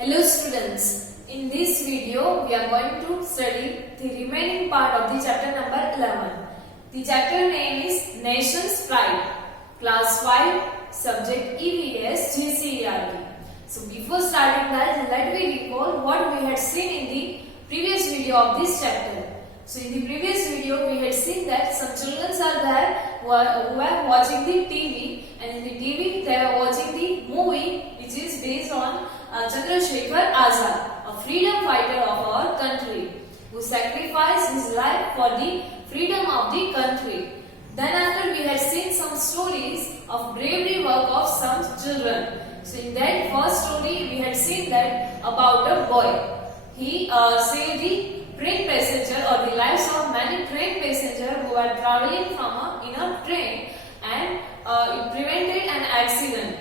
Hello students, in this video we are going to study the remaining part of the chapter number 11. The chapter name is Nation's Pride, Class 5, Subject EVS GCERT. So before starting that, let me recall what we had seen in the previous video of this chapter. So in the previous video we had seen that some children are there who were watching the TV, and in the TV they are watching the movie which is based on Chandrasekhar Azad, a freedom fighter of our country, who sacrificed his life for the freedom of the country. Then after we had seen some stories of bravery work of some children. So in that first story we had seen that about a boy. He saved the train passenger or the lives of many train passengers who were traveling in a train, and it prevented an accident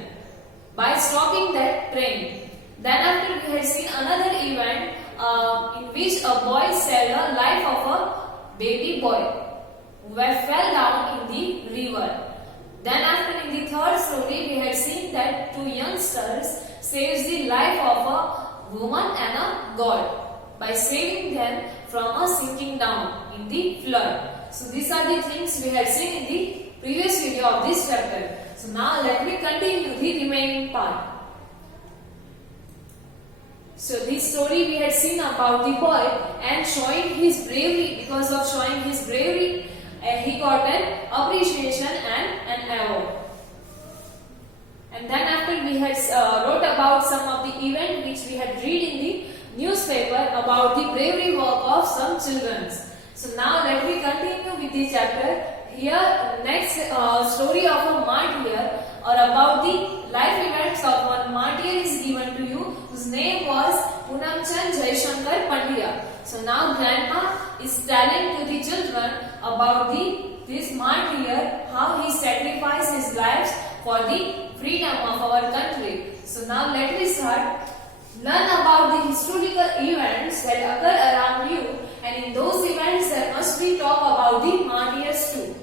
by stopping that train. Then after we had seen another event in which a boy saved the life of a baby boy who fell down in the river. Then after in the third story we had seen that two youngsters saves the life of a woman and a god by saving them from a sinking down in the flood. So these are the things we had seen in the previous video of this chapter. So now let me continue the remaining part. So this story we had seen about the boy and showing his bravery. Because of showing his bravery, he got an appreciation and an award. And then after we had wrote about some of the event which we had read in the newspaper about the bravery work of some children. So now let me continue with the chapter. Here next story of a martyr, or about the life events of one martyr is given to you, whose name was Poonamchand Jaishankar Pandya. So now grandma is telling to the children about this martyr, how he sacrificed his lives for the freedom of our country. So now let me start. Learn about the historical events that occur around you, and in those events there must be talk about the martyrs too.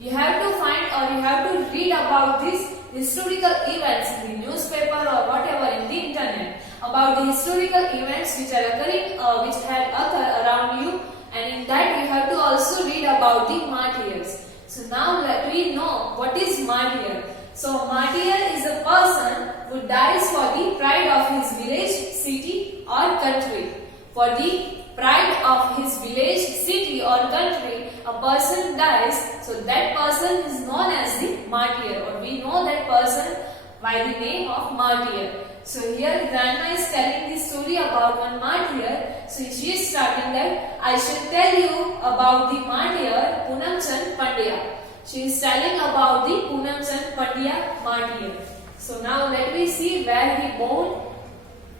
You have to find or you have to read about these historical events in the newspaper or whatever in the internet, about the historical events which are occurring which had occurred around you, and in that you have to also read about the martyrs. So now let me know what is martyr. So martyr is a person who dies for the pride of his village, city or country. For the pride of his village, city or country, a person dies, so that person is known as the martyr, or we know that person by the name of martyr. So here grandma is telling the story about one martyr. So she is starting that I shall tell you about the martyr Poonamchand Pandya. She is telling about the Poonamchand Pandya martyr. So now let me see where he born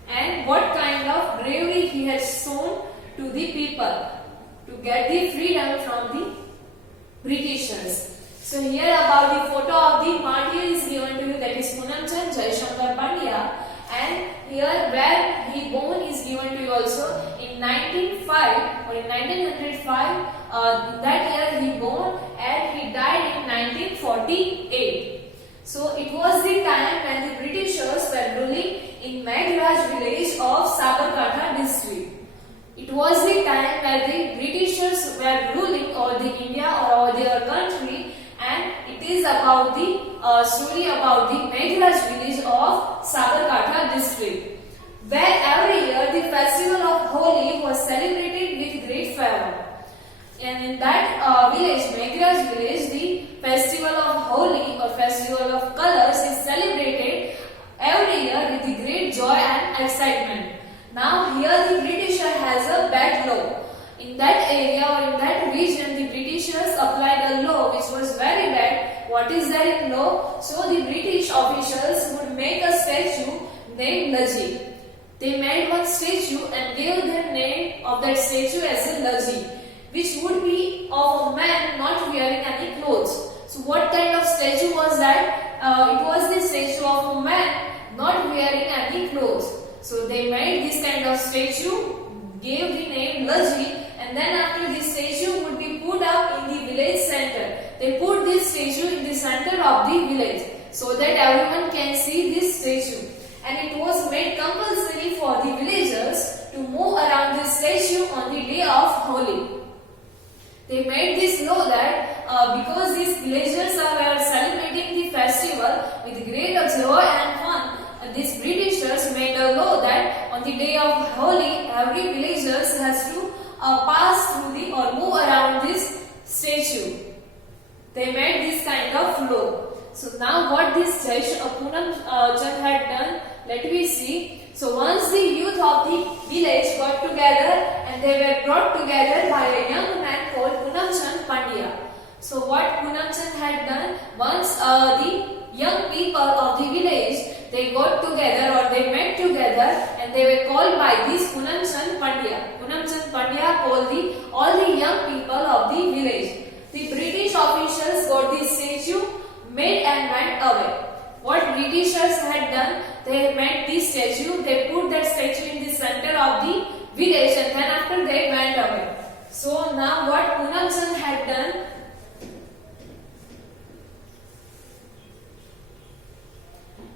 and what kind of bravery he has shown to the people to get the freedom from the Britishers. So here about the photo of the martyr is given to you, that is Poonamchand Jaishankar Pandya, and here where he born is given to you also in 1905 or in 1905. That year he born and he died in 1948. So it was the time when the Britishers were ruling in Meghraj village of Sabarkantha district. It was the time where the Britishers were ruling over the India or over their country, and it is about the story about the Meghraj village of Sabarkantha district, where every year the festival of Holi was celebrated with great fervor. And in that village, Meghraj village, the festival of Holi or festival of colors is celebrated every year with the great joy and excitement. Now here the Britisher has a bad law. In that area or in that region, the Britishers applied a law which was very bad. What is there in law? So the British officials would make a statue named Laji. They made one statue and gave the name of that statue as a Laji, which would be of a man not wearing any clothes. So what kind of statue was that? It was the statue of a man not wearing any clothes. So they made this kind of statue, gave the name Laji, and then after this statue would be put up in the village center. They put this statue in the center of the village so that everyone can see this statue. and it was made compulsory for the villagers to move around this statue on the day of Holi. They made this law that because these villagers are celebrating the festival with great joy and fun, these Britishers made a law that on the day of Holi, every villager has to pass through the or move around this statue. They made this kind of law. So now what this Jai Poonam Chand had done, let me see. So once the youth of the village got together and they were brought together by a young man called Poonam Chand Pandya. So what Poonam Chand had done, once the young people of the village, they got together or they met together and they were called by this Poonam Chand Pandya. Poonam Chand Pandya called all the young people of the village. The British officials got this statue made and went away. What Britishers had done, they made this statue, they put that statue in the center of the village and then after they went away. So now what Poonam Chand had done,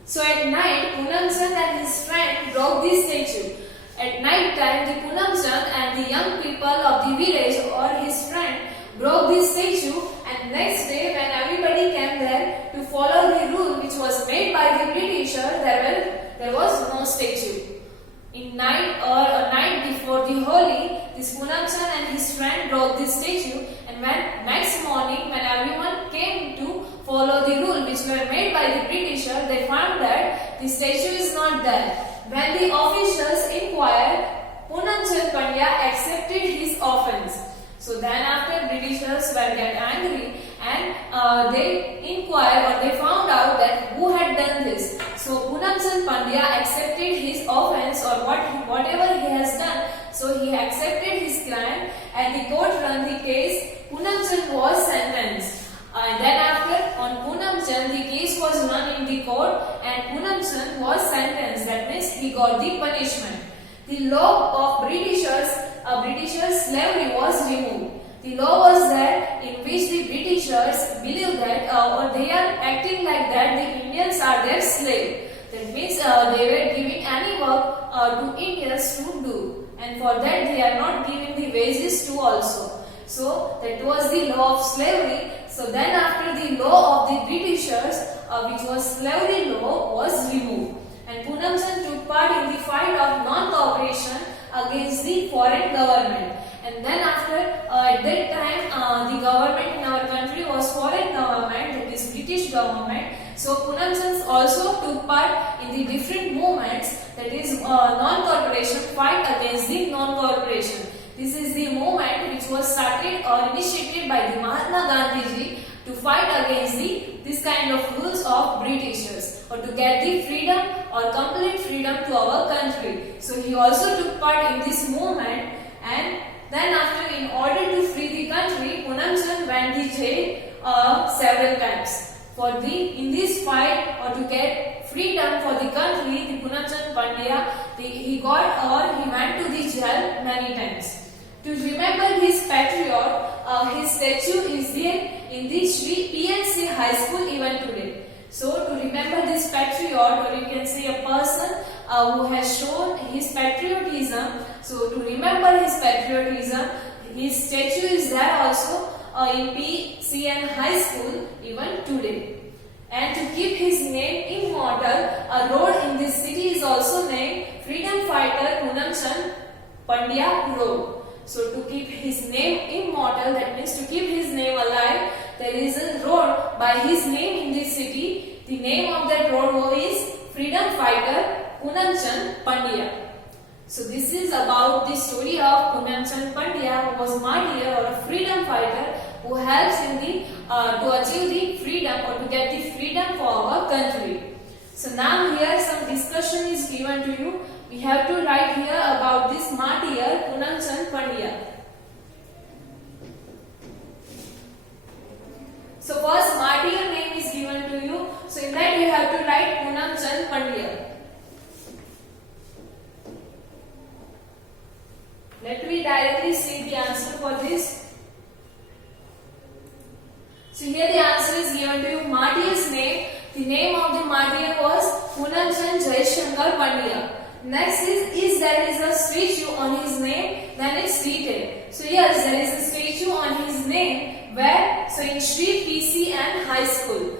so at night Poonam Chand and his friend broke this statue. At night time the Poonam Chand and the young people of the village or his friend broke this statue, and next day when everybody came there to follow the rule which was made by the Britisher, there was no statue. In night or a night before the Holi, this Poonam Chand and his friend broke this statue, and when next morning when everyone came to follow the rule which were made by the Britisher, they found that the statue is not there. When the officials inquired, Poonam Chand Pandya accepted his offence. So then after Britishers were get angry and they inquired or they found out that who had done this. So Poonam Chand Pandya accepted his offence or whatever he has done. So he accepted his crime and the court run the case. Poonam Chand was sentenced. And then after on Poonam Chand the case was run in the court and Poonam Chand was sentenced. That means he got the punishment. The law of Britishers slavery was removed. The law was there in which the Britishers believe that or they are acting like that the Indians are their slave. That means they were giving any work to Indians to do, and for that they are not giving the wages to also. So that was the law of slavery. So then after the law of the Britishers which was slavery law was removed. And Poonam Chand took part in the fight of non-cooperation against the foreign government. And then after at that time the government in our country was foreign government, that is British government. So Poonam Chand also took part in the different movements, that is non-cooperation, fight against the non-cooperation. This is the movement which was started or initiated by the Mahatma Gandhi ji to fight against this kind of rules of Britishers or to get the freedom or complete freedom to our country. So he also took part in this movement, and then after in order to free the country, Poonam Chand went the jail several times. In this fight or to get freedom for the country, the Poonam Chand Pandya he went to the jail many times. To remember his patriot, his statue is there in the Sri PNC High School even today. So to remember this patriot, or you can say a person who has shown his patriotism, so to remember his patriotism, his statue is there also in PCN High School even today. And to keep his name immortal, a road in this city is also named Freedom Fighter Poonam Chand Pandya Road. So to keep his name immortal, that means to keep his name alive, there is a road by his name in this city. The name of that road is Freedom Fighter Poonam Chand Pandya. So this is about the story of Poonam Chand Pandya, who was martyr or a freedom fighter who helps in to achieve the freedom or to get the freedom for our country. So now here some discussion is given to you. We have to write here about this martyr Poonam Chand Pandya. So first martyr name is given to you. So in that you have to write Poonam Chand Pandya. Let me directly see the answer for this. So here the answer is given to you. Martyr's name. The name of the martyr was Poonam Chand Jaishankar Pandya. Next is there is a statue on his name, then it's detailed. So yes, there is a statue on his name where, so in Sri PCN High School,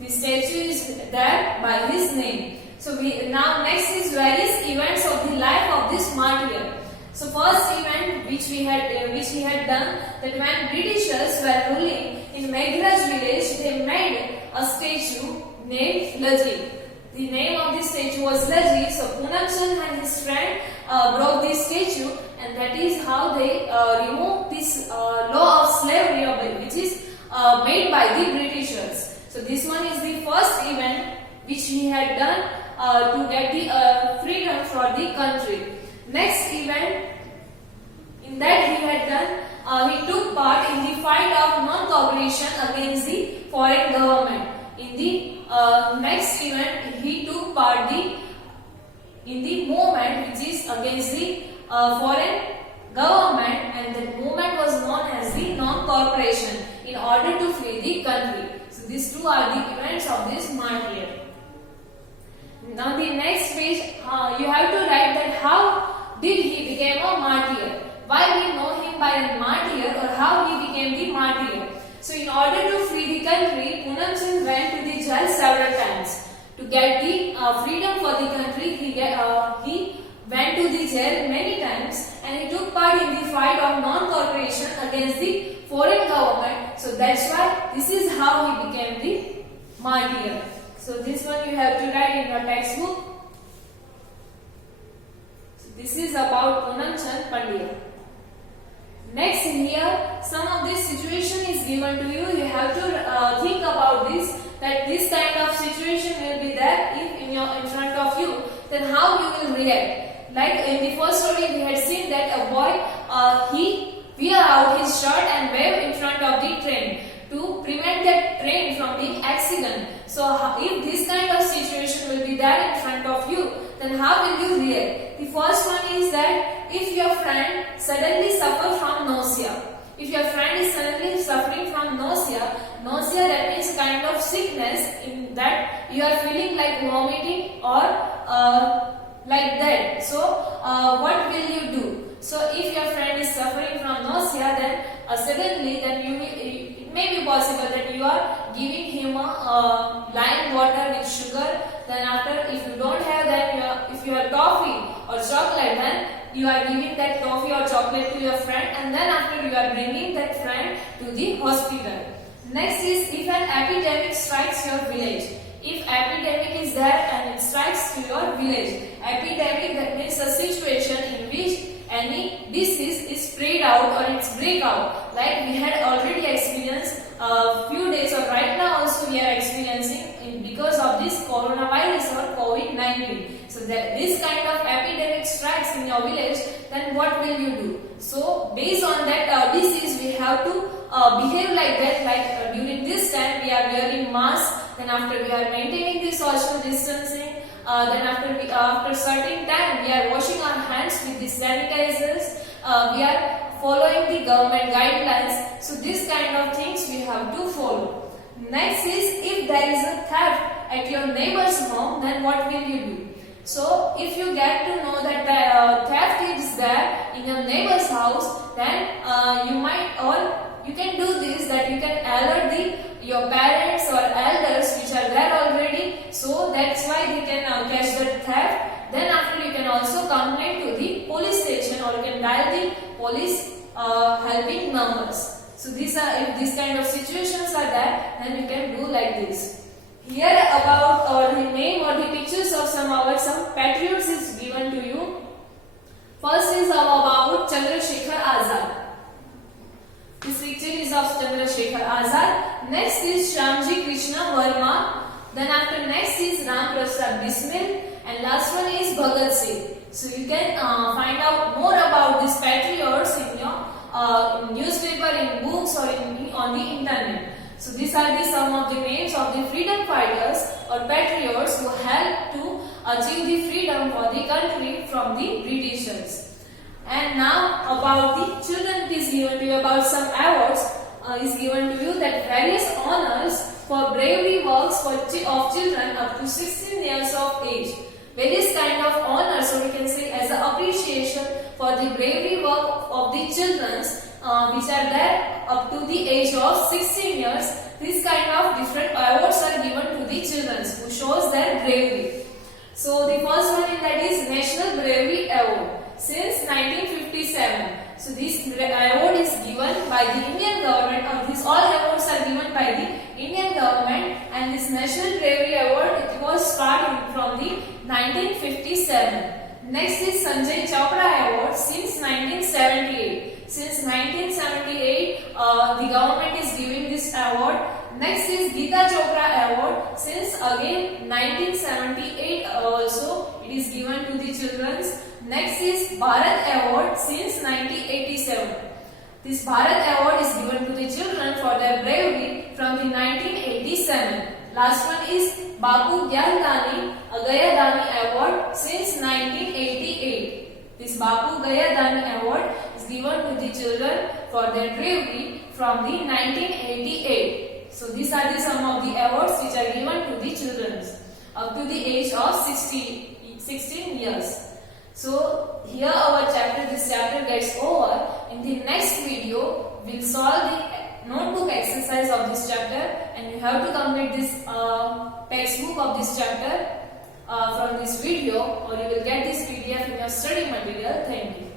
the statue is there by his name. So now next is various events of the life of this martyr. So first event which he had done, that when Britishers were ruling in Meghraj village, they made a statue named Laji. The name of this statue was Laji. So Poonam Chand and his friend broke this statue, and that is how they removed this law of slavery, which is made by the Britishers. So this one is the first event which he had done to get the freedom for the country. Next event in that he had done, he took part in the fight of non-cooperation against the foreign government. In the next event, he took part in the movement which is against the foreign government, and that movement was known as the non-cooperation in order to free the country. So these two are the events of this martyr. Now the next page, you have to write that how did he become a martyr? Why we know him by a martyr, or how he became the martyr? So in order to free the country, Poonam Chand went to the jail several times. To get the freedom for the country, he went to the jail many times, and he took part in the fight of non-cooperation against the foreign government. So that's why this is how he became the martyr. So this one you have to write in your textbook. So this is about Poonam Chand Pandya. Next in here, some of this situation is given to you. You have to think about this, that this kind of situation will be there if in front of you. Then how you will react? Like in the first story, we had seen that a boy he wear out his shirt and wave in front of the train to prevent that train from being accident. So if this kind of situation will be there in front of you, then how will you react? The first one is that if your friend suddenly suffers from nausea. If your friend is suddenly suffering from nausea that means kind of sickness in that you are feeling like vomiting or like that. So what will you do? So if your friend is suffering from nausea, then suddenly it may be possible that you are giving him a lime water with sugar. Then after, if you don't have that, if you have toffee or chocolate, then you are giving that toffee or chocolate to your friend, and then after you are bringing that friend to the hospital. Next is if an epidemic strikes your village. If epidemic is there and it strikes to your village, epidemic, that means a situation in which any disease is spread out or it's break out. Like we had already experienced a few days, or right now also we are experiencing because of this coronavirus or COVID-19. So that this kind of epidemic strikes in your village, then what will you do? So based on that disease, we have to behave like that. Like during this time, we are wearing masks. Then after, we are maintaining the social distancing. Then after certain time, we are washing our hands with the sanitizers. We are following the government guidelines. So this kind of things we have to follow. Next is if there is a theft at your neighbor's home, then what will you do? So if you get to know that theft is there in your neighbor's house, then you might, or you can do this, that you can alert your parents or elders which are there already, so that's why they can catch the theft. Then after, you can also complain to the police station, or you can dial the police helping numbers. So these are, if these kind of situations are there, then you can do like this. Here about the name or the pictures of some patriots is given to you. First is about Chandrasekhar Azad. This picture is of Chandrasekhar Azad. Next is Shyamji Krishna Verma. Then after next is Ram Prasad Bismil, and last one is Bhagat Singh. So you can find out more about these patriots in your newspaper, in books, or on the internet. So these are some of the names of the freedom fighters or patriots who helped to achieve the freedom for the country from the Britishers. And now about the children, it is given to you about some awards is given to you, that various honors for bravery works of children up to 16 years of age. Various kind of honors, or we can say as an appreciation for the bravery work of the children which are there up to the age of 16 years. This kind of different awards are given to the children who shows their bravery. So the first one in that is National Bravery Award since 1957. So this award is given by the Indian government, or these all awards are given by the Indian government, and this National Bravery Award, it was started from the 1957. Next is Sanjay Chopra Award since 1978. Since 1978, the government is giving this award. Next is Geeta Chopra Award since again 1978 also it is given to the children. Next is Bharat Award since 1987. This Bharat Award is given to the children for their bravery from the 1987. Last one is Bapu Gyandani Agayadani Award since 1988. This Bapu Gayadani Award is given to the children for their bravery from the 1988. So these are some of the awards which are given to the children up to the age of 16 years. So here our this chapter gets over. In the next video, we'll solve the notebook exercise of this chapter, and you have to complete this textbook of this chapter from this video, or you will get this PDF in your study material. Thank you.